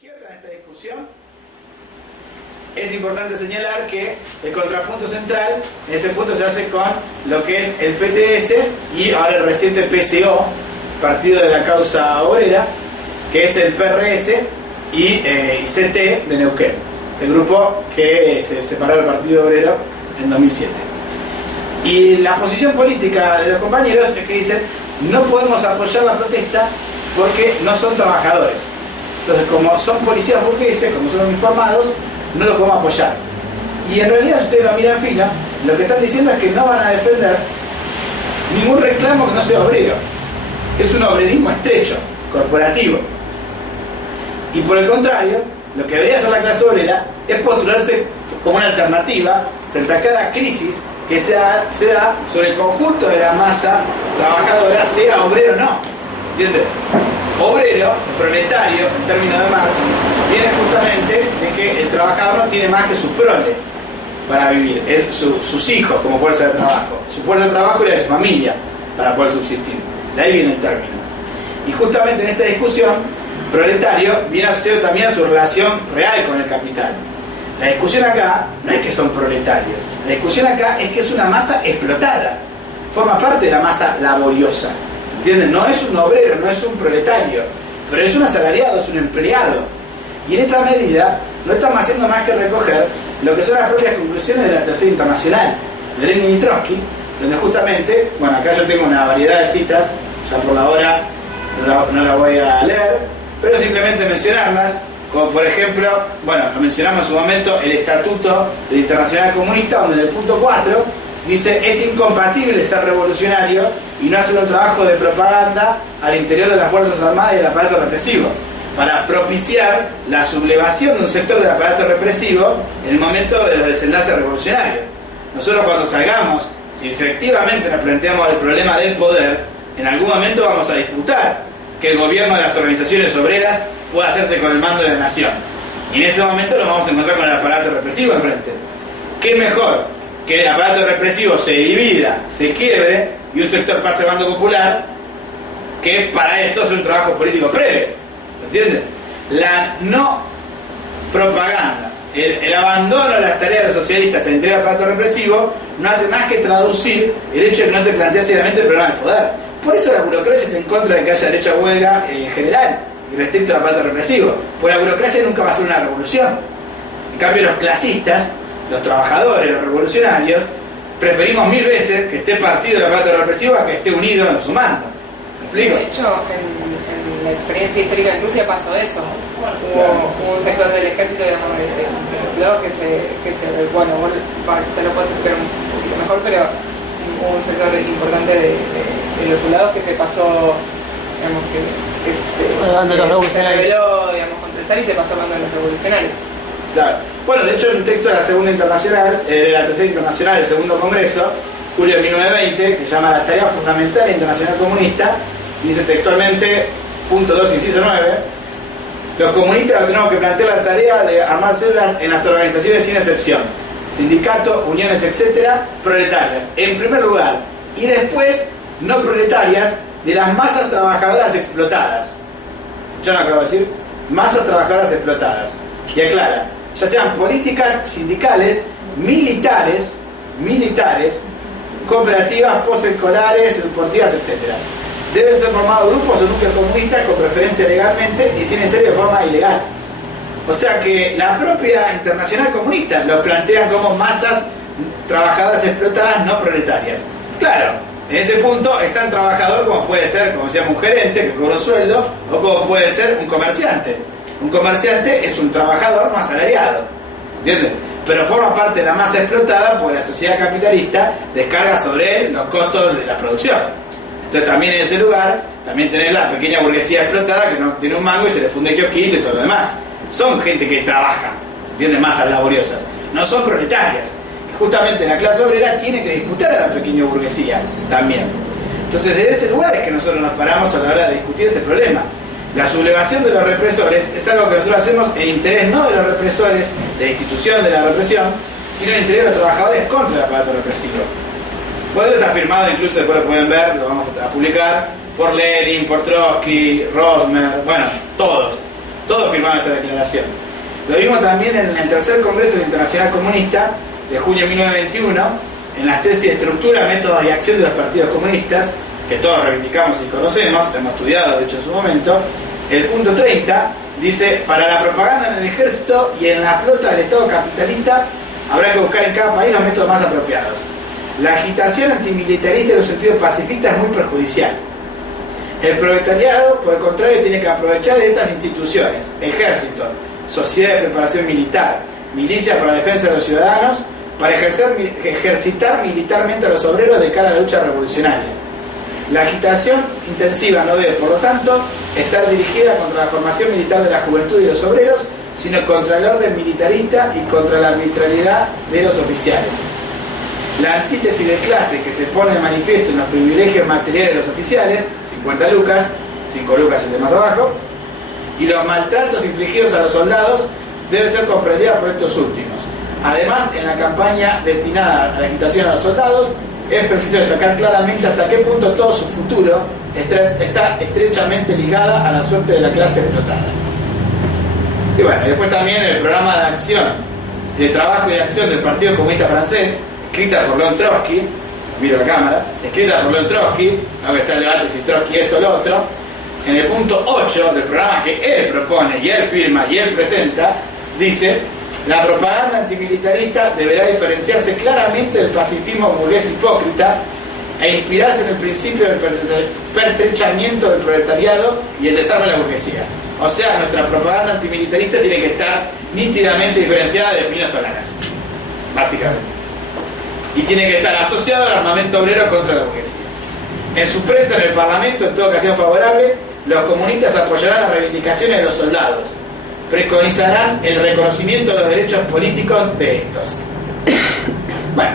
izquierda en esta discusión, es importante señalar que el contrapunto central en este punto se hace con lo que es el PTS y ahora el reciente PCO, Partido de la Causa Obrera, que es el PRS y CT de Neuquén, el grupo que se separó del Partido Obrero en 2007. Y la posición política de los compañeros es que dicen: no podemos apoyar la protesta porque no son trabajadores. Entonces, como son policías burgueses, como son uniformados, no lo podemos apoyar. Y en realidad, si ustedes lo miran fino, lo que están diciendo es que no van a defender ningún reclamo que no sea obrero. Es un obrerismo estrecho, corporativo. Y por el contrario, lo que debería hacer la clase obrera es postularse como una alternativa frente a cada crisis que se da sobre el conjunto de la masa trabajadora, sea obrero o no. ¿Entiendes? Obrero, proletario, en términos de Marx, viene justamente de que el trabajador no tiene más que su prole para vivir, es sus hijos como fuerza de trabajo, su fuerza de trabajo y la de su familia para poder subsistir. De ahí viene el término. Y justamente en esta discusión, proletario viene asociado también a su relación real con el capital. La discusión acá no es que son proletarios, la discusión acá es que es una masa explotada, forma parte de la masa laboriosa. ¿Entienden? No es un obrero, no es un proletario, pero es un asalariado, es un empleado. Y en esa medida no estamos haciendo más que recoger lo que son las propias conclusiones de la Tercera Internacional, de Lenin y Trotsky, donde justamente, bueno, acá yo tengo una variedad de citas, ya por la hora no la voy a leer, pero simplemente mencionarlas, como por ejemplo, bueno, lo mencionamos en su momento, el Estatuto del Internacional Comunista, donde en el punto 4 dice: es incompatible ser revolucionario y no hacer un trabajo de propaganda al interior de las Fuerzas Armadas y del aparato represivo, para propiciar la sublevación de un sector del aparato represivo en el momento de los desenlaces revolucionarios. Nosotros, cuando salgamos, si efectivamente nos planteamos el problema del poder, en algún momento vamos a disputar que el gobierno de las organizaciones obreras pueda hacerse con el mando de la nación. Y en ese momento nos vamos a encontrar con el aparato represivo enfrente. ¿Qué mejor que el aparato represivo se divida, se quiebre y un sector pase al bando popular, que para eso es un trabajo político previo? ¿Se entiende? La no propaganda, el abandono de las tareas de los socialistas en entrega al aparato represivo no hace más que traducir el hecho de que no te planteas seriamente el problema del poder. Por eso la burocracia está en contra de que haya derecho a huelga general y restricto al aparato represivo, porque la burocracia nunca va a ser una revolución. En cambio, los clasistas, los trabajadores, los revolucionarios, preferimos 1000 veces que esté partido el aparato represivo a que esté unido en su mando. ¿Me explico? De hecho, en la experiencia histórica en Rusia pasó eso. Hubo un sector del ejército, digamos, de los soldados que se bueno, se lo puede explicar un poquito mejor, pero hubo un sector importante de los soldados que se pasó, digamos, que se rebeló, digamos, contra el zar y se pasó cuando los revolucionarios. Claro. Bueno, de hecho, en un texto de la Segunda Internacional, de la Tercera Internacional del Segundo Congreso, julio de 1920, que se llama Las tareas fundamentales internacional comunista, dice textualmente, punto 2, inciso 9, los comunistas tenemos que plantear la tarea de armar células en las organizaciones sin excepción, sindicatos, uniones, etcétera, proletarias, en primer lugar, y después no proletarias, de las masas trabajadoras explotadas. ¿Ya no acabo de decir? Masas trabajadoras explotadas. Y aclara, ya sean políticas sindicales, militares, cooperativas, posescolares, deportivas, etc. Deben ser formados grupos o núcleos comunistas con preferencia legalmente y sin ser de forma ilegal. O sea que la propia Internacional Comunista lo plantean como masas trabajadoras explotadas no proletarias. Claro, en ese punto está el trabajador como puede ser, como decíamos, un gerente que cobra un sueldo, o como puede ser un comerciante. Un comerciante es un trabajador no asalariado, ¿entiendes? Pero forma parte de la masa explotada porque la sociedad capitalista descarga sobre él los costos de la producción. Entonces también en ese lugar, también tenés la pequeña burguesía explotada que no tiene un mango y se le funde kiosquito y todo lo demás. Son gente que trabaja, ¿entiendes? Masas laboriosas, no son proletarias. Y justamente la clase obrera tiene que disputar a la pequeña burguesía también. Entonces desde ese lugar es que nosotros nos paramos a la hora de discutir este problema. La sublevación de los represores es algo que nosotros hacemos en interés no de los represores, de la institución de la represión, sino en interés de los trabajadores contra el aparato represivo. Bueno, está firmado, incluso después lo pueden ver, lo vamos a publicar, por Lenin, por Trotsky, Rosmer, bueno, todos. Todos firmaron esta declaración. Lo vimos también en el tercer Congreso Internacional Comunista de junio de 1921, en las tesis de estructura, métodos y acción de los partidos comunistas, que todos reivindicamos y conocemos, lo hemos estudiado de hecho en su momento. El punto 30 dice: para la propaganda en el ejército y en la flota del Estado capitalista habrá que buscar en cada país los métodos más apropiados. La agitación antimilitarista en un sentido pacifista es muy perjudicial. El proletariado, por el contrario, tiene que aprovechar de estas instituciones: ejército, sociedad de preparación militar, milicia para la defensa de los ciudadanos, para ejercitar militarmente a los obreros de cara a la lucha revolucionaria. La agitación intensiva no debe, por lo tanto, estar dirigida contra la formación militar de la juventud y los obreros, sino contra el orden militarista y contra la arbitrariedad de los oficiales. La antítesis de clase que se pone de manifiesto en los privilegios materiales de los oficiales, 50 lucas, 5 lucas el de más abajo, y los maltratos infligidos a los soldados, debe ser comprendida por estos últimos. Además, en la campaña destinada a la agitación a los soldados, es preciso destacar claramente hasta qué punto todo su futuro está estrechamente ligada a la suerte de la clase explotada. Y bueno, después también el programa de acción, de trabajo y de acción del Partido Comunista Francés, escrita por León Trotsky, miro la cámara, escrita por León Trotsky, ¿no? Que está el debate si Trotsky esto o lo otro. En el punto 8 del programa que él propone y él firma y él presenta, dice: la propaganda antimilitarista deberá diferenciarse claramente del pacifismo burgués hipócrita e inspirarse en el principio del pertrechamiento del proletariado y el desarme de la burguesía. O sea, nuestra propaganda antimilitarista tiene que estar nítidamente diferenciada de Pino Solanas, básicamente. Y tiene que estar asociado al armamento obrero contra la burguesía. En su prensa en el Parlamento, en toda ocasión favorable, los comunistas apoyarán las reivindicaciones de los soldados, preconizarán el reconocimiento de los derechos políticos de estos. Bueno,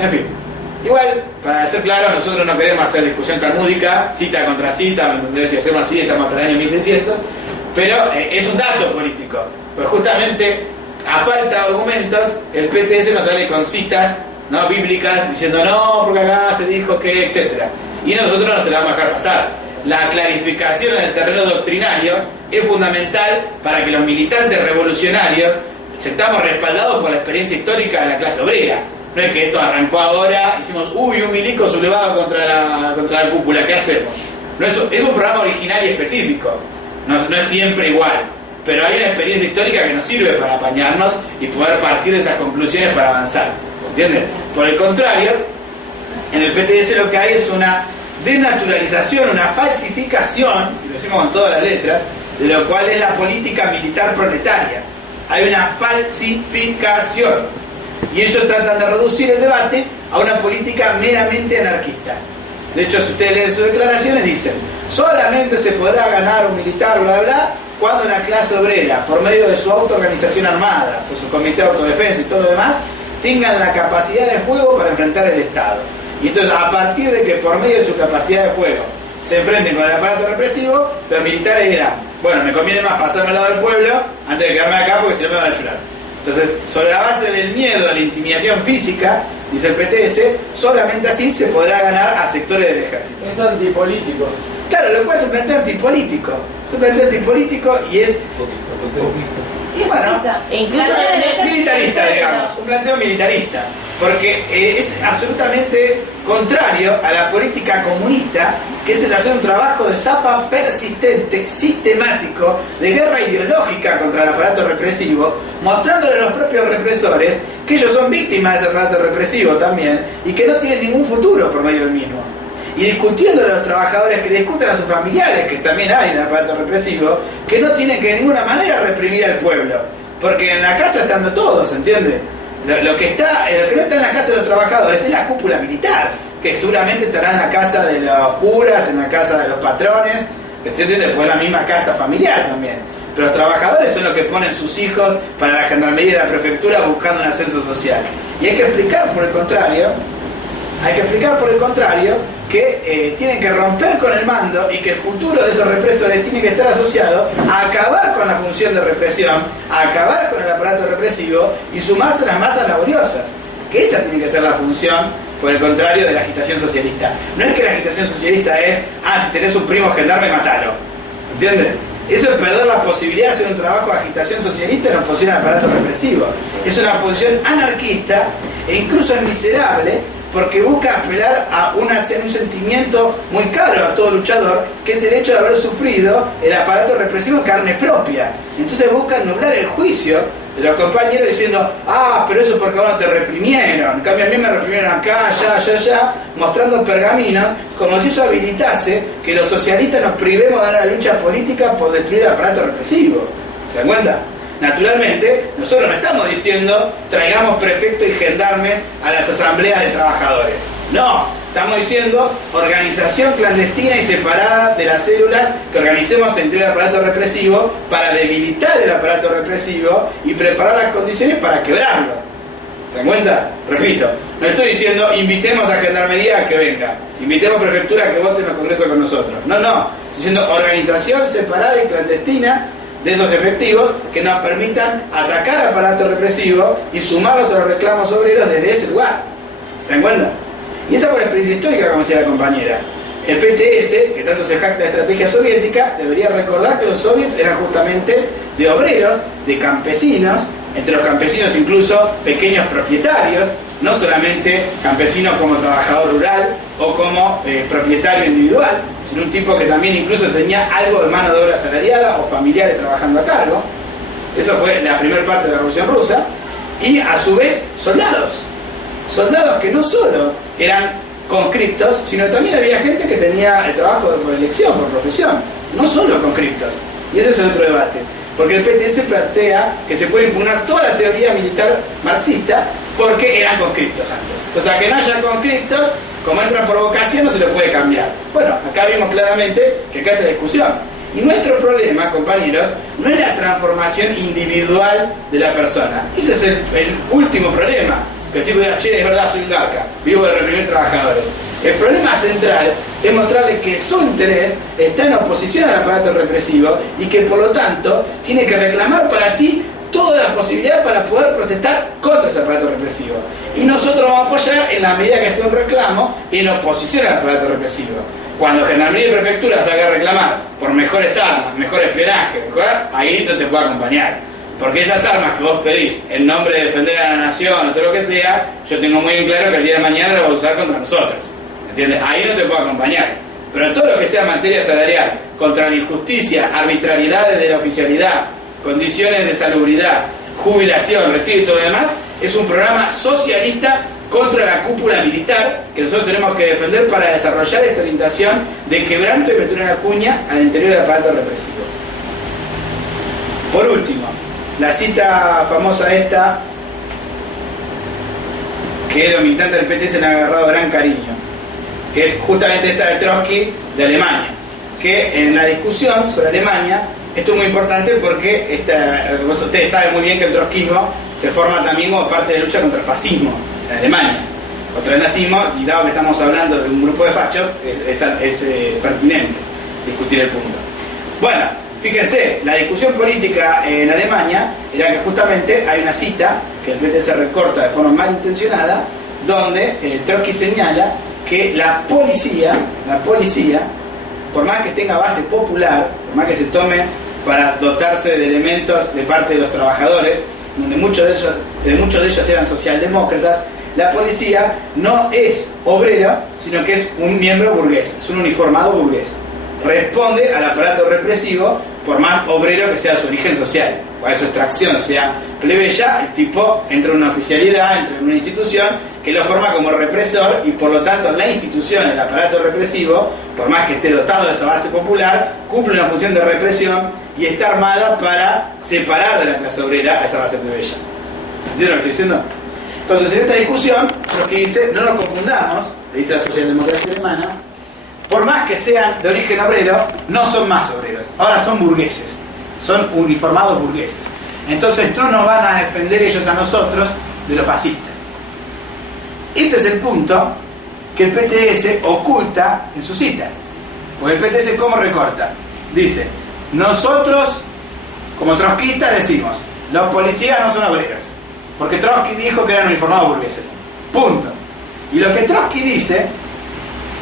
en fin. Igual, para ser claros, nosotros no queremos hacer discusión talmúdica, cita contra cita, ¿entendés? Si hacemos así, estamos hasta el año 1600, pero es un dato político. Pues justamente, a falta de argumentos, el PTS nos sale con citas, ¿no?, bíblicas, diciendo no, porque acá se dijo que, etc. Y nosotros no se la vamos a dejar pasar. La clarificación en el terreno doctrinario es fundamental para que los militantes revolucionarios sentamos respaldados por la experiencia histórica de la clase obrera. No es que esto arrancó ahora, hicimos, uy, un milico sublevado contra la cúpula, ¿qué hacemos? No, es un programa original y específico, no es siempre igual, pero hay una experiencia histórica que nos sirve para apañarnos y poder partir de esas conclusiones para avanzar, ¿se entiende? Por el contrario, en el PTS lo que hay es una denaturalización, una falsificación, y lo decimos con todas las letras, de lo cual es la política militar proletaria. Hay una falsificación. Y ellos tratan de reducir el debate a una política meramente anarquista. De hecho, si ustedes leen sus declaraciones, dicen: solamente se podrá ganar un militar, bla, bla, cuando la clase obrera, por medio de su autoorganización armada, o su comité de autodefensa y todo lo demás, tengan la capacidad de fuego para enfrentar el Estado. Y entonces, a partir de que por medio de su capacidad de fuego se enfrenten con el aparato represivo, los militares dirán: bueno, me conviene más pasarme al lado del pueblo antes de quedarme acá porque si no me van a chular. Entonces, sobre la base del miedo a la intimidación física, dice el PTS, solamente así se podrá ganar a sectores del ejército. Es antipolítico. Claro, lo cual es un planteo antipolítico. Es un planteo antipolítico y es... Sí, bueno, e incluso militarista, digamos, un planteo militarista, porque es absolutamente contrario a la política comunista, que es el hacer un trabajo de zapa persistente, sistemático, de guerra ideológica contra el aparato represivo, mostrándole a los propios represores que ellos son víctimas de ese aparato represivo también, y que no tienen ningún futuro por medio del mismo. Y discutiendo a los trabajadores que discuten a sus familiares, que también hay en el aparato represivo, que no tienen que de ninguna manera reprimir al pueblo, porque en la casa están todos, ¿entiendes? Lo que no está en la casa de los trabajadores es la cúpula militar, que seguramente estará en la casa de los curas, en la casa de los patrones, ¿entiendes? Pues la misma casta familiar también. Pero los trabajadores son los que ponen sus hijos para la gendarmería de la prefectura buscando un ascenso social. Y hay que explicar por el contrario, que tienen que romper con el mando y que el futuro de esos represores tiene que estar asociado a acabar con la función de represión, a acabar con el aparato represivo y sumarse a las masas laboriosas. Que esa tiene que ser la función, por el contrario, de la agitación socialista. No es que la agitación socialista es, si tenés un primo gendarme, matalo. ¿Entiendes? Eso es perder la posibilidad de hacer un trabajo de agitación socialista en oposición al aparato represivo. Es una posición anarquista e incluso es miserable, porque busca apelar a un sentimiento muy caro a todo luchador, que es el hecho de haber sufrido el aparato represivo en carne propia. Entonces busca nublar el juicio de los compañeros diciendo, pero eso es porque vos no te reprimieron, en cambio a mí me reprimieron acá, allá, mostrando pergaminos, como si eso habilitase que los socialistas nos privemos de la lucha política por destruir el aparato represivo. ¿Se dan cuenta? Naturalmente, nosotros no estamos diciendo traigamos prefectos y gendarmes a las asambleas de trabajadores. No, estamos diciendo organización clandestina y separada de las células que organicemos dentro del aparato represivo para debilitar el aparato represivo y preparar las condiciones para quebrarlo. ¿Se dan cuenta? Repito, no estoy diciendo invitemos a gendarmería a que venga, invitemos a prefectura a que voten en los congresos con nosotros. No, estoy diciendo organización separada y clandestina de esos efectivos que nos permitan atacar al aparato represivo y sumarlos a los reclamos obreros desde ese lugar. ¿Se dan cuenta? Y esa fue la experiencia histórica, como decía la compañera. El PTS, que tanto se jacta de estrategia soviética, debería recordar que los soviets eran justamente de obreros, de campesinos, entre los campesinos incluso pequeños propietarios, no solamente campesinos como trabajador rural o como propietario individual, sino un tipo que también incluso tenía algo de mano de obra asalariada o familiares trabajando a cargo. Eso fue la primera parte de la Revolución Rusa. Y a su vez soldados que no solo eran conscriptos, sino que también había gente que tenía el trabajo por elección, por profesión, no solo conscriptos. Y ese es el otro debate, porque el PTS plantea que se puede impugnar toda la teoría militar marxista porque eran conscriptos antes. Entonces, hasta que no haya conscriptos, como entran por vocación, no se lo puede cambiar. Bueno, acá vimos claramente que acá está discusión. Y nuestro problema, compañeros, no es la transformación individual de la persona. Ese es el último problema. Que el tipo diga, che, es verdad, soy un garca, vivo de reprimir trabajadores. El problema central es mostrarle que su interés está en oposición al aparato represivo y que por lo tanto tiene que reclamar para sí toda la posibilidad para poder protestar contra ese aparato represivo. Y nosotros vamos a apoyar en la medida que sea un reclamo en oposición al aparato represivo. Cuando Gendarmería y Prefectura salga a reclamar por mejores armas, mejor espionaje, ahí no te puedo acompañar. Porque esas armas que vos pedís en nombre de defender a la nación o todo lo que sea, yo tengo muy en claro que el día de mañana lo vas a usar contra nosotros. ¿Entiendes? Ahí no te puedo acompañar. Pero todo lo que sea materia salarial, contra la injusticia, arbitrariedades de la oficialidad, condiciones de salubridad, jubilación, retiro y todo lo demás, es un programa socialista contra la cúpula militar que nosotros tenemos que defender para desarrollar esta orientación de quebranto y meter una cuña al interior del aparato represivo. Por último, la cita famosa esta, que los militantes del PT se han agarrado gran cariño, que es justamente esta de Trotsky de Alemania, que en la discusión sobre Alemania, esto es muy importante porque ustedes saben muy bien que el trotskismo se forma también como parte de la lucha contra el fascismo en Alemania, contra el nazismo, y dado que estamos hablando de un grupo de fachos, es pertinente discutir el punto. Bueno, fíjense, la discusión política en Alemania era que justamente hay una cita que el PT se recorta de forma malintencionada, donde Trotsky señala que la policía, por más que tenga base popular, por más que se tome para dotarse de elementos de parte de los trabajadores, donde muchos de ellos eran socialdemócratas, la policía no es obrera, sino que es un miembro burgués, es un uniformado burgués. Responde al aparato represivo, por más obrero que sea su origen social, o su extracción sea plebeya, el tipo entra en una oficialidad, entra en una institución que lo forma como represor, y por lo tanto la institución, el aparato represivo, por más que esté dotado de esa base popular, cumple una función de represión y está armada para separar de la clase obrera a esa base plebeya. ¿Entienden lo que estoy diciendo? Entonces, en esta discusión, lo que dice, no nos confundamos, le dice la socialdemocracia alemana, por más que sean de origen obrero, no son más obreros, ahora son burgueses, son uniformados burgueses. Entonces no nos van a defender ellos a nosotros de los fascistas. Ese es el punto que el PTS oculta en su cita. Porque el PTS, ¿cómo recorta? Dice, nosotros, como trotskistas, decimos, los policías no son obreros, porque Trotsky dijo que eran uniformados burgueses. Punto. Y lo que Trotsky dice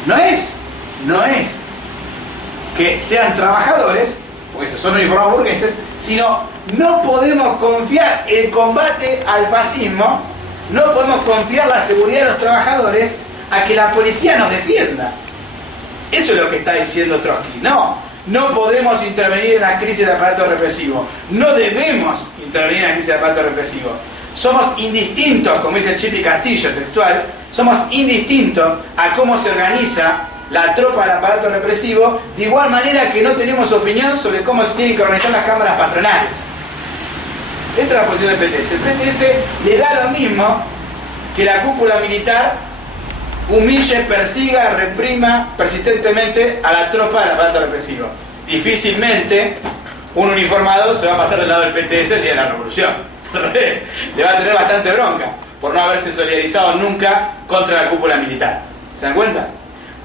no es que sean trabajadores, porque esos son uniformados burgueses, sino no podemos confiar el combate al fascismo, no podemos confiar la seguridad de los trabajadores a que la policía nos defienda. Eso es lo que está diciendo Trotsky. No podemos intervenir en la crisis del aparato represivo. No debemos intervenir en la crisis del aparato represivo. Somos indistintos, como dice Chipi Castillo, textual, somos indistintos a cómo se organiza la tropa del aparato represivo, de igual manera que no tenemos opinión sobre cómo se tienen que organizar las cámaras patronales. Esta es la posición del PTS. El PTS le da lo mismo que la cúpula militar humille, persiga, reprima persistentemente a la tropa del aparato represivo. Difícilmente un uniformado se va a pasar del lado del PTS el día de la revolución. Le va a tener bastante bronca por no haberse solidarizado nunca contra la cúpula militar. ¿Se dan cuenta?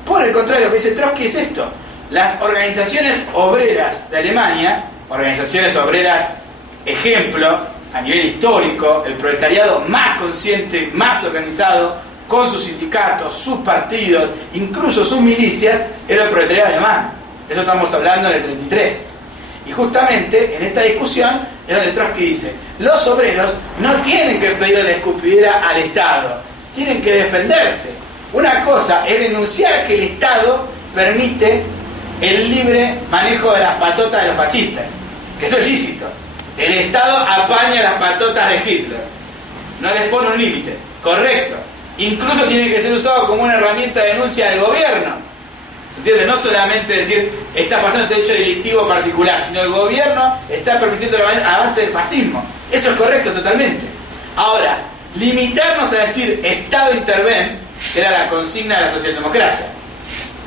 Por el contrario, lo que dice Trotsky es esto: las organizaciones obreras de Alemania, organizaciones obreras ejemplo a nivel histórico, el proletariado más consciente, más organizado, con sus sindicatos, sus partidos, incluso sus milicias, era el proletariado alemán. Eso estamos hablando en el 33. Y justamente en esta discusión es donde Trotsky dice: los obreros no tienen que pedirle la escupidera al Estado, tienen que defenderse. Una cosa es denunciar que el Estado permite el libre manejo de las patotas de los fascistas, que eso es lícito. El Estado apaña las patotas de Hitler, no les pone un límite, correcto. Incluso tiene que ser usado como una herramienta de denuncia del gobierno. ¿Se entiende? No solamente decir está pasando este hecho delictivo particular, sino el gobierno está permitiendo el avance del fascismo. Eso es correcto totalmente. Ahora, limitarnos a decir Estado interven, que era la consigna de la socialdemocracia.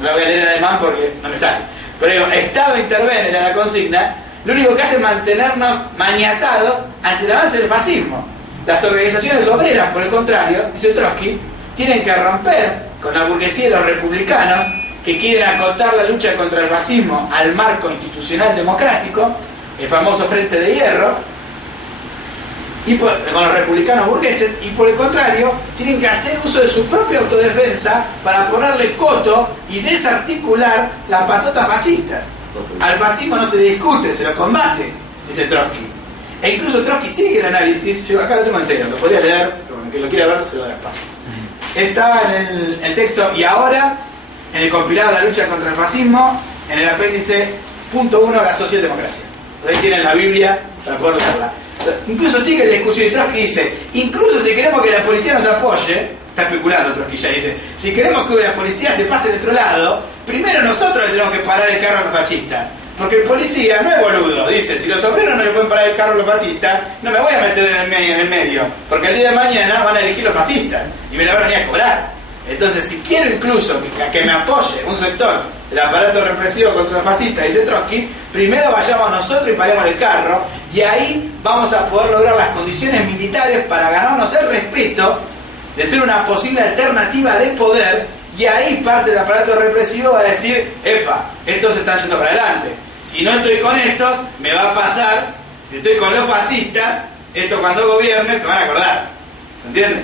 No la voy a leer en alemán porque no me sale. Pero digo, Estado interven era la consigna. Lo único que hace es mantenernos maniatados ante el avance del fascismo. Las organizaciones obreras, por el contrario, dice Trotsky, tienen que romper con la burguesía y los republicanos que quieren acotar la lucha contra el fascismo al marco institucional democrático, el famoso Frente de Hierro, y con los republicanos burgueses, y por el contrario, tienen que hacer uso de su propia autodefensa para ponerle coto y desarticular las patotas fascistas. Al fascismo no se le discute, se lo combate, dice Trotsky. E incluso Trotsky sigue el análisis. Yo acá lo tengo entero, lo podría leer, pero bueno, el que lo quiera ver se lo da paso. Está en el texto y ahora, en el compilado de la lucha contra el fascismo, en el apéndice punto 1 de la socialdemocracia. Ahí tienen la Biblia para poder leerla. Incluso sigue la discusión y Trotsky dice, incluso si queremos que la policía nos apoye, está especulando Trotsky ya, dice, si queremos que la policía se pase de otro lado, primero nosotros le tenemos que parar el carro a los fascistas. Porque el policía no es boludo, dice, si los obreros no le pueden parar el carro a los fascistas, no me voy a meter en el medio, porque el día de mañana van a elegir los fascistas y me la van a venir a cobrar. Entonces, si quiero incluso que me apoye un sector del aparato represivo contra los fascistas, dice Trotsky, primero vayamos nosotros y paremos el carro, y ahí vamos a poder lograr las condiciones militares para ganarnos el respeto de ser una posible alternativa de poder, y ahí parte del aparato represivo va a decir, epa, estos están yendo para adelante. Si no estoy con estos, me va a pasar, si estoy con los fascistas, esto cuando gobierne se van a acordar. ¿Se entiende?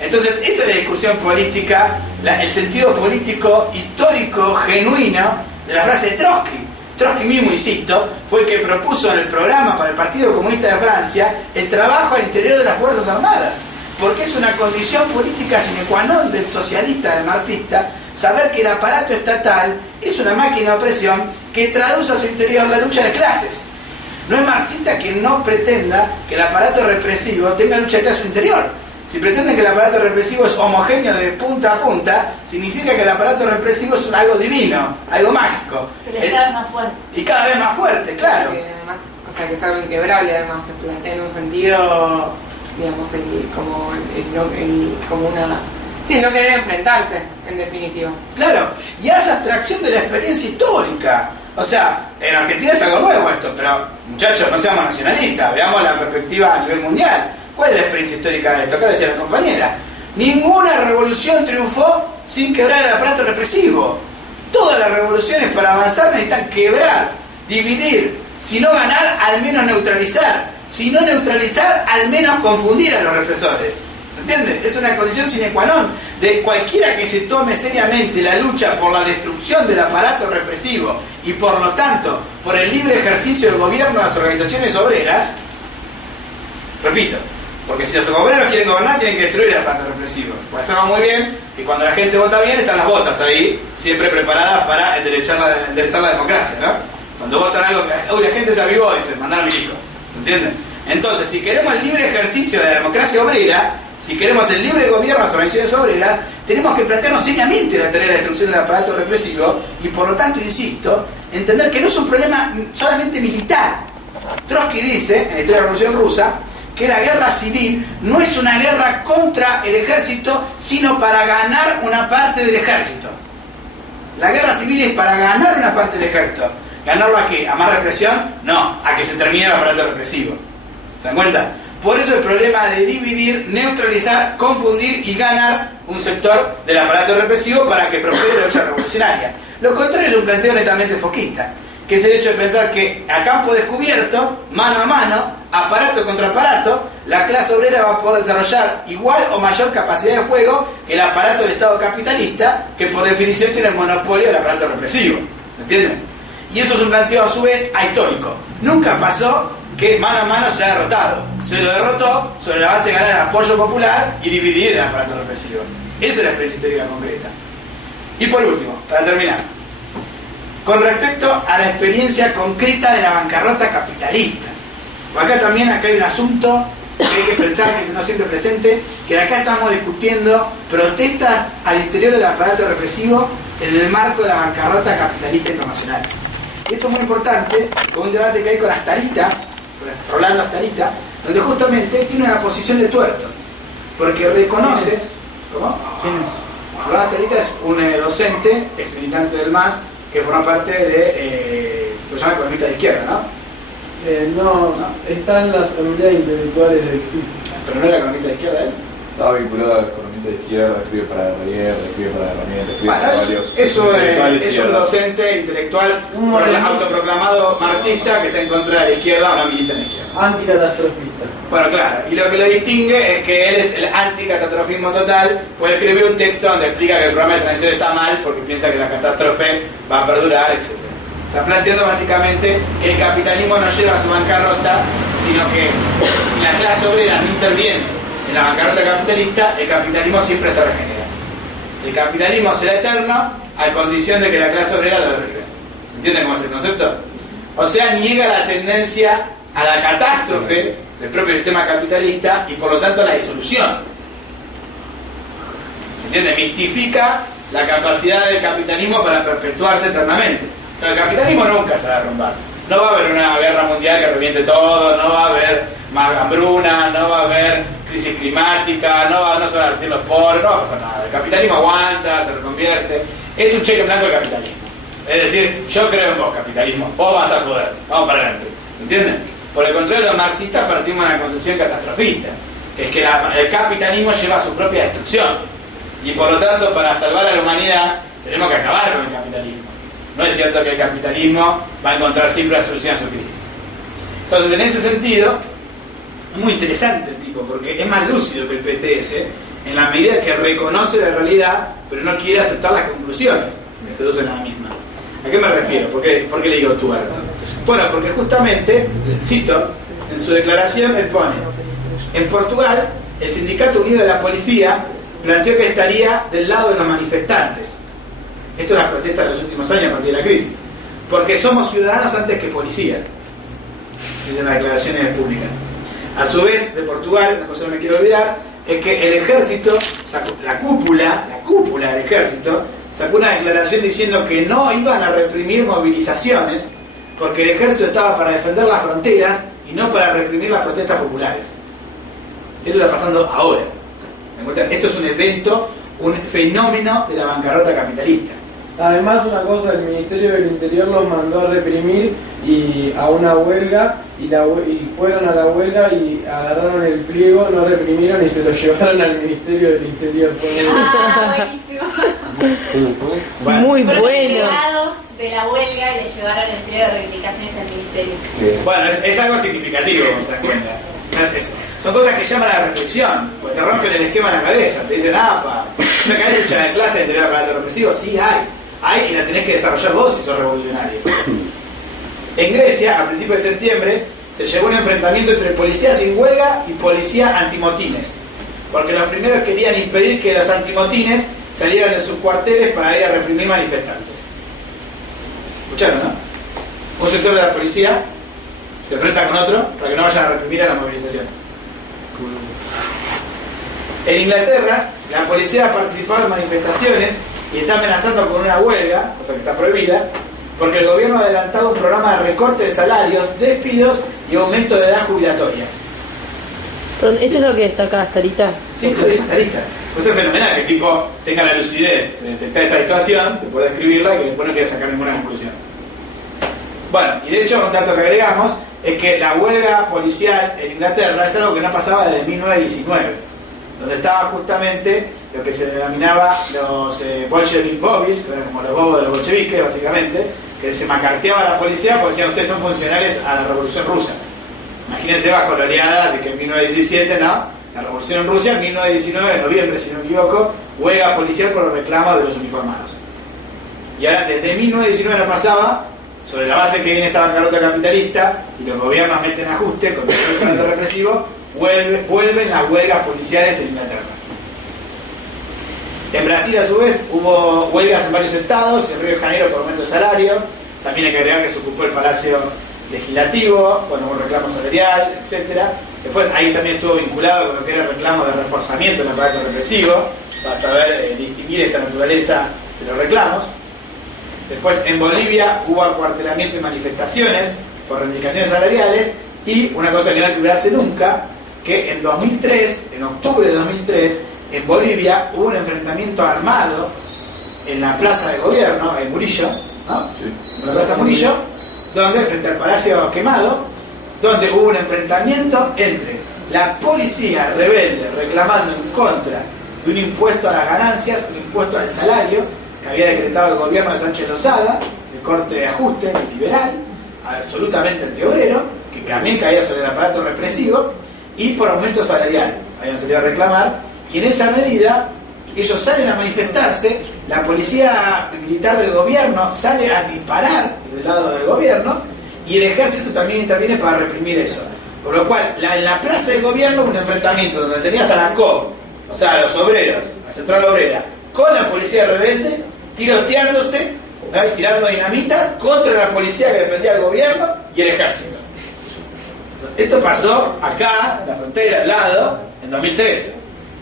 Entonces, esa es la discusión política, el sentido político, histórico, genuino de la frase de Trotsky. Trotsky mismo, insisto, fue el que propuso en el programa para el Partido Comunista de Francia el trabajo al interior de las Fuerzas Armadas, porque es una condición política sine qua non del socialista, del marxista, saber que el aparato estatal es una máquina de opresión que traduce a su interior la lucha de clases. No es marxista quien no pretenda que el aparato represivo tenga lucha de clases interior. Si pretenden que el aparato represivo es homogéneo de punta a punta, significa que el aparato represivo es algo divino, algo mágico. Que es cada vez más fuerte. Y cada vez más fuerte, claro. Que además, o sea, que es algo inquebrable, además, en un sentido, digamos, como una... Sí, no querer enfrentarse, en definitiva. Claro, y hace abstracción de la experiencia histórica. O sea, en Argentina es algo nuevo esto, pero muchachos, no seamos nacionalistas, veamos la perspectiva a nivel mundial. ¿Cuál es la experiencia histórica de esto? Acá lo decía la compañera. Ninguna revolución triunfó sin quebrar el aparato represivo. Todas las revoluciones para avanzar necesitan quebrar, dividir, si no ganar, al menos neutralizar. Si no neutralizar, al menos confundir a los represores. ¿Se ¿Entiendes? Es una condición sine qua non de cualquiera que se tome seriamente la lucha por la destrucción del aparato represivo y por lo tanto por el libre ejercicio del gobierno de las organizaciones obreras. Repito, porque si los obreros quieren gobernar tienen que destruir el aparato represivo. Pues sabemos muy bien que cuando la gente vota bien están las botas ahí, siempre preparadas para enderezar la democracia, ¿no? Cuando votan algo, uy, la gente se avivó, dice, mandar milico, ¿entienden? Entonces, si queremos el libre ejercicio de la democracia obrera, si queremos el libre gobierno de las organizaciones obreras, tenemos que plantearnos seriamente la tarea de la destrucción del aparato represivo y por lo tanto, insisto, entender que no es un problema solamente militar. Trotsky dice, en la historia de la Revolución Rusa, que la guerra civil no es una guerra contra el ejército, sino para ganar una parte del ejército. La guerra civil es para ganar una parte del ejército. ¿Ganarlo a qué? ¿A más represión? No, a que se termine el aparato represivo. ¿Se dan cuenta? Por eso el problema de dividir, neutralizar, confundir y ganar un sector del aparato represivo para que prospere la lucha revolucionaria. Lo contrario es un planteo netamente foquista, que es el hecho de pensar que a campo descubierto, mano a mano, aparato contra aparato, la clase obrera va a poder desarrollar igual o mayor capacidad de fuego que el aparato del Estado capitalista, que por definición tiene el monopolio del aparato represivo. ¿Se entienden? Y eso es un planteo a su vez ahistórico. Nunca pasó que mano a mano se ha derrotado. Se lo derrotó sobre la base de ganar el apoyo popular y dividir el aparato represivo. Esa es la experiencia histórica concreta. Y por último, para terminar, con respecto a la experiencia concreta de la bancarrota capitalista. Acá hay un asunto que hay que pensar, que no siempre presente, que acá estamos discutiendo protestas al interior del aparato represivo en el marco de la bancarrota capitalista internacional. Y esto es muy importante, con un debate que hay con Astarita, Rolando Astarita, donde justamente tiene una posición de tuerto, porque reconoce... ¿Quién es? ¿Cómo? ¿Quién es? Rolando Astarita es un docente, ex militante del MAS, que forma parte de, lo llama economista de izquierda, ¿no? No, están las habilidades intelectuales del FIP. Pero no era economista de izquierda él. Estaba vinculado a economista de izquierda, escribe para Guerrier, escribe para Herramientas, escribe para varios. Eso es un docente intelectual autoproclamado marxista que está en contra de la izquierda o no milita en la izquierda. Anticatastrofista. Bueno, claro, y lo que lo distingue es que él es el anticatastrofismo total, pues escribió un texto donde explica que el programa de transición está mal porque piensa que la catástrofe va a perdurar, etc. O sea, planteando básicamente que el capitalismo no lleva a su bancarrota, sino que si la clase obrera no interviene en la bancarrota capitalista, el capitalismo siempre se regenera. El capitalismo será eterno a condición de que la clase obrera lo derribe. ¿Entienden cómo es el concepto? O sea, niega la tendencia a la catástrofe del propio sistema capitalista y por lo tanto a la disolución. ¿Entienden? Mistifica la capacidad del capitalismo para perpetuarse eternamente. Pero el capitalismo nunca se va a derrumbar. No va a haber una guerra mundial que reviente todo, no va a haber más hambruna, no va a haber crisis climática, no se van a repetir los pobres, no va a pasar nada. El capitalismo aguanta, se reconvierte. Es un cheque en blanco del capitalismo. Es decir, yo creo en vos, capitalismo, vos vas a poder, vamos para adelante. ¿Entienden? Por el contrario, los marxistas partimos de una concepción catastrofista, que es que el capitalismo lleva a su propia destrucción. Y por lo tanto, para salvar a la humanidad, tenemos que acabar con el capitalismo. No es cierto que el capitalismo va a encontrar siempre la solución a su crisis. Entonces, en ese sentido, es muy interesante el tipo, porque es más lúcido que el PTS, en la medida que reconoce la realidad, pero no quiere aceptar las conclusiones que se usan a la misma. ¿A qué me refiero? ¿Por qué le digo tuerto? Bueno, porque justamente, cito, en su declaración, él pone: en Portugal, el Sindicato Unido de la Policía planteó que estaría del lado de los manifestantes. Esto es la protesta de los últimos años a partir de la crisis. Porque somos ciudadanos antes que policía, dicen las declaraciones públicas. A su vez, de Portugal, una cosa que no me quiero olvidar, es que el ejército, la cúpula del ejército, sacó una declaración diciendo que no iban a reprimir movilizaciones porque el ejército estaba para defender las fronteras y no para reprimir las protestas populares. Esto está pasando ahora. Esto es un evento, un fenómeno de la bancarrota capitalista. Además, una cosa, el Ministerio del Interior los mandó a reprimir y a una huelga y fueron a la huelga y agarraron el pliego, no reprimieron y se lo llevaron al Ministerio del Interior. Buenísimo. Bueno. Muy Fueron bueno. delegados de la huelga y le llevaron el pliego de reivindicaciones al ministerio. Bueno, es algo significativo, como se dan cuenta. Son cosas que llaman a la reflexión, porque te rompen el esquema en la cabeza, te dicen, o sea que hay lucha de clase dentro del aparato represivo, sí hay y la tenés que desarrollar vos si sos revolucionario. En Grecia, a principios de septiembre, se llevó un enfrentamiento entre policía sin huelga y policía antimotines, porque los primeros querían impedir que los antimotines salieran de sus cuarteles para ir a reprimir manifestantes. ¿Escucharon, no? Un sector de la policía se enfrenta con otro para que no vayan a reprimir a la movilización. En Inglaterra, la policía ha participado en manifestaciones y está amenazando con una huelga, cosa que está prohibida, porque el gobierno ha adelantado un programa de recorte de salarios, despidos y aumento de edad jubilatoria. Perdón, ¿esto es lo que está acá, Starita? Sí, esto es Starita. Pues es fenomenal que el tipo tenga la lucidez de detectar esta situación, de poder escribirla y que después no quiera sacar ninguna conclusión. Bueno, y de hecho un dato que agregamos es que la huelga policial en Inglaterra es algo que no pasaba desde 1919, donde estaba justamente lo que se denominaba los Bolshevik Bobbies, que eran como los bobos de los bolcheviques básicamente, que se macarteaba a la policía porque decían ustedes son funcionales a la revolución rusa. Imagínense bajo la oleada de que en 1917, ¿no? La revolución en Rusia, en 1919, en noviembre si no me equivoco, huelga policial por los reclamos de los uniformados. Y ahora desde 1919 no pasaba, sobre la base que viene esta bancarrota capitalista y los gobiernos meten ajuste contra el aparato represivo, vuelven las huelgas policiales en Inglaterra. En Brasil, a su vez, hubo huelgas en varios estados, en Río de Janeiro por aumento de salario, también hay que agregar que se ocupó el Palacio Legislativo, bueno, un reclamo salarial, etc. Después ahí también estuvo vinculado con lo que era el reclamo de reforzamiento del aparato represivo, para saber distinguir esta naturaleza de los reclamos. Después en Bolivia hubo acuartelamiento y manifestaciones por reivindicaciones salariales y una cosa que no hay que olvidarse nunca, que en 2003, en octubre de 2003, en Bolivia hubo un enfrentamiento armado en la plaza de gobierno, en Murillo, ¿no? Sí. En la plaza Murillo, donde frente al Palacio Quemado, donde hubo un enfrentamiento entre la policía rebelde reclamando en contra de un impuesto a las ganancias, un impuesto al salario que había decretado el gobierno de Sánchez Lozada, de corte de ajuste liberal, absolutamente antiobrero, que también caía sobre el aparato represivo, y por aumento salarial habían salido a reclamar, y en esa medida ellos salen a manifestarse, la policía militar del gobierno sale a disparar del lado del gobierno y el ejército también interviene para reprimir eso. Por lo cual, en la plaza del gobierno un enfrentamiento donde tenías a la COP, o sea, a los obreros, la central obrera, con la policía rebelde, tiroteándose, ¿no? Tirando dinamita contra la policía que defendía al gobierno y el ejército. Esto pasó acá, en la frontera, al lado, en 2013.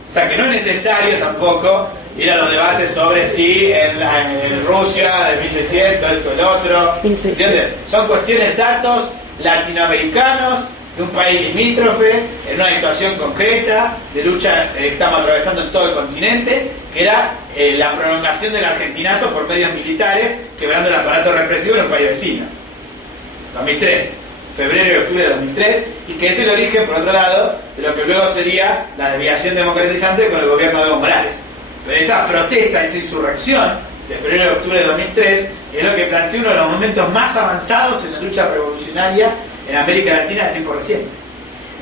O sea que no es necesario tampoco ir a los debates sobre si en Rusia de 1600, esto, el otro, ¿entiendes? Son cuestiones, datos latinoamericanos, de un país limítrofe, en una situación concreta, de lucha que estamos atravesando en todo el continente, que era la prolongación del argentinazo por medios militares, quebrando el aparato represivo en un país vecino. 2003. Febrero y octubre de 2003, y que es el origen, por otro lado, de lo que luego sería la desviación democratizante con el gobierno de Evo Morales. Entonces, esa protesta, esa insurrección de febrero y octubre de 2003 es lo que planteó uno de los momentos más avanzados en la lucha revolucionaria en América Latina de tiempo reciente.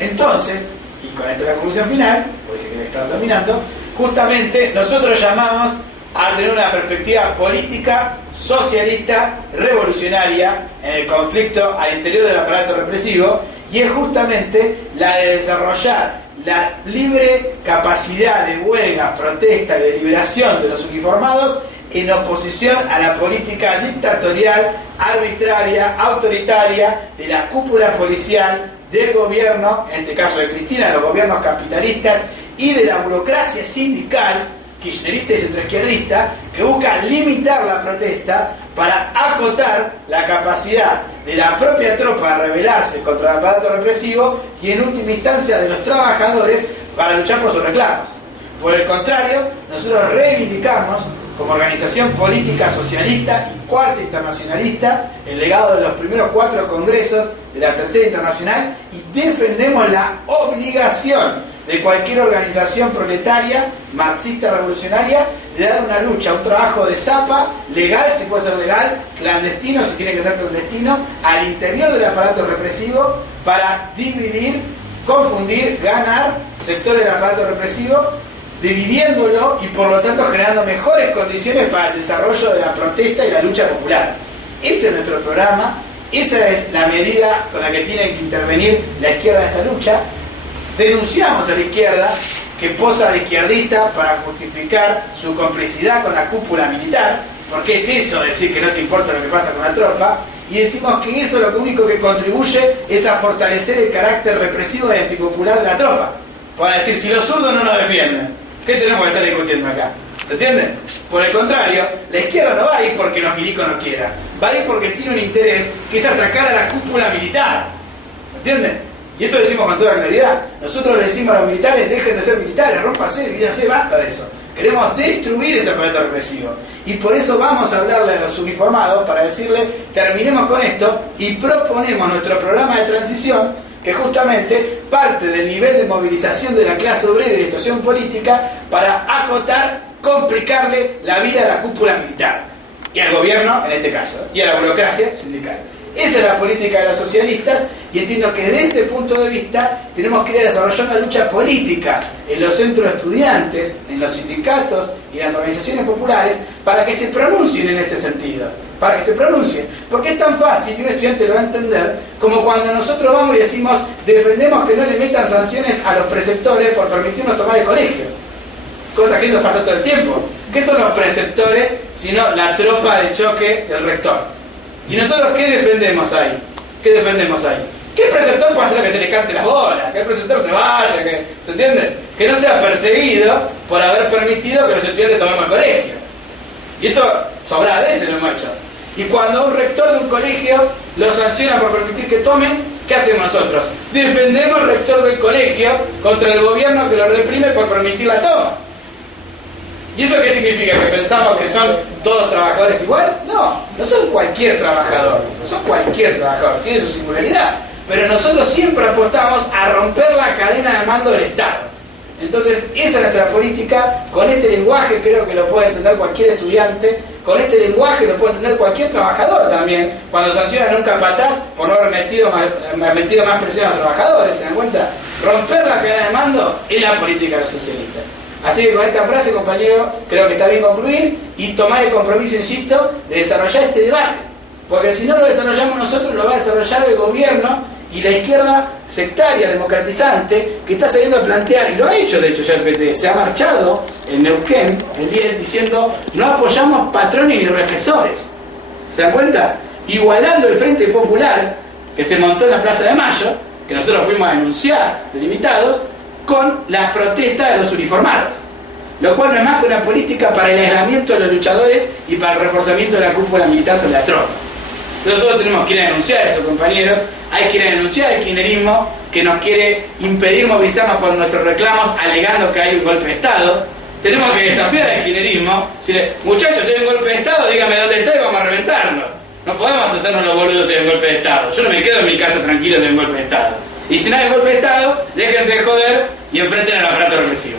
Entonces, y con esta es la conclusión final, porque que estaba terminando, justamente nosotros llamamos a tener una perspectiva política, socialista, revolucionaria en el conflicto al interior del aparato represivo, y es justamente la de desarrollar la libre capacidad de huelga, protesta y de liberación de los uniformados en oposición a la política dictatorial, arbitraria, autoritaria de la cúpula policial, del gobierno, en este caso de Cristina, de los gobiernos capitalistas y de la burocracia sindical kirchnerista y centroizquierdista, que busca limitar la protesta para acotar la capacidad de la propia tropa de rebelarse contra el aparato represivo y en última instancia de los trabajadores para luchar por sus reclamos. Por el contrario, nosotros reivindicamos como organización política socialista y cuarta internacionalista el legado de los primeros 4 congresos de la Tercera Internacional y defendemos la obligación de cualquier organización proletaria, marxista, revolucionaria, de dar una lucha, un trabajo de zapa, legal si puede ser legal, clandestino si tiene que ser clandestino, al interior del aparato represivo para dividir confundir, ganar sectores del aparato represivo, dividiéndolo y por lo tanto generando mejores condiciones para el desarrollo de la protesta y la lucha popular. Ese es nuestro programa, esa es la medida con la que tiene que intervenir la izquierda en esta lucha. Denunciamos a la izquierda que posa de izquierdista para justificar su complicidad con la cúpula militar, porque es eso decir que no te importa lo que pasa con la tropa, y decimos que eso lo único que contribuye es a fortalecer el carácter represivo y antipopular de la tropa. Para decir, si los zurdos no nos defienden, ¿qué tenemos que estar discutiendo acá? ¿Se entiende? Por el contrario, la izquierda no va a ir porque los milicos no quieran, va a ir porque tiene un interés que es atacar a la cúpula militar. ¿Se entiende? Y esto lo decimos con toda claridad. Nosotros le decimos a los militares, dejen de ser militares, rómpanse, divídanse, basta de eso. Queremos destruir ese aparato represivo. Y por eso vamos a hablarle a los uniformados para decirle, terminemos con esto y proponemos nuestro programa de transición, que justamente parte del nivel de movilización de la clase obrera y de situación política para acotar, complicarle la vida a la cúpula militar. Y al gobierno, en este caso, y a la burocracia sindical. Esa es la política de los socialistas y entiendo que desde este punto de vista tenemos que ir a desarrollar una lucha política en los centros de estudiantes, en los sindicatos y en las organizaciones populares para que se pronuncien en este sentido, para que se pronuncien, porque es tan fácil y un estudiante lo va a entender como cuando nosotros vamos y decimos defendemos que no le metan sanciones a los preceptores por permitirnos tomar el colegio, cosa que eso pasa todo el tiempo. ¿Qué son los preceptores sino la tropa de choque del rector? ¿Y nosotros qué defendemos ahí? ¿Qué defendemos ahí? Que el preceptor pueda hacer lo que se le cante las bolas, que el preceptor se vaya, que, ¿se entiende? Que no sea perseguido por haber permitido que los estudiantes tomemos el colegio. Y esto sobradas veces lo hemos hecho. Y cuando un rector de un colegio lo sanciona por permitir que tomen, ¿qué hacemos nosotros? Defendemos al rector del colegio contra el gobierno que lo reprime por permitir la toma. ¿Y eso qué significa? ¿Que pensamos que son todos trabajadores igual? No, no son cualquier trabajador, no son cualquier trabajador, tiene su singularidad. Pero nosotros siempre apostamos a romper la cadena de mando del Estado. Entonces, esa es nuestra política. Con este lenguaje creo que lo puede entender cualquier estudiante, con este lenguaje lo puede entender cualquier trabajador también, cuando sancionan a un capataz por no haber metido más presión a los trabajadores, ¿se dan cuenta? Romper la cadena de mando es la política de los socialistas. Así que con esta frase, compañero, creo que está bien concluir y tomar el compromiso, insisto, de desarrollar este debate. Porque si no lo desarrollamos nosotros, lo va a desarrollar el gobierno y la izquierda sectaria, democratizante, que está saliendo a plantear, y lo ha hecho de hecho ya el PT, se ha marchado en Neuquén, el 10, diciendo no apoyamos patrones ni represores. ¿Se dan cuenta? Igualando el Frente Popular, que se montó en la Plaza de Mayo, que nosotros fuimos a denunciar, delimitados, con las protestas de los uniformados, lo cual no es más que una política para el aislamiento de los luchadores y para el reforzamiento de la cúpula militar sobre la tropa. Entonces nosotros tenemos que ir a denunciar eso, compañeros, hay que ir a denunciar el kirchnerismo que nos quiere impedir movilizarnos por nuestros reclamos alegando que hay un golpe de Estado. Tenemos que desafiar al kirchnerismo, decirle, muchachos, si hay un golpe de Estado, dígame dónde está y vamos a reventarlo. No podemos hacernos los boludos si hay un golpe de Estado. Yo no me quedo en mi casa tranquilo si hay un golpe de Estado. Y si no hay un golpe de Estado, déjense de joder y enfrenten al aparato represivo.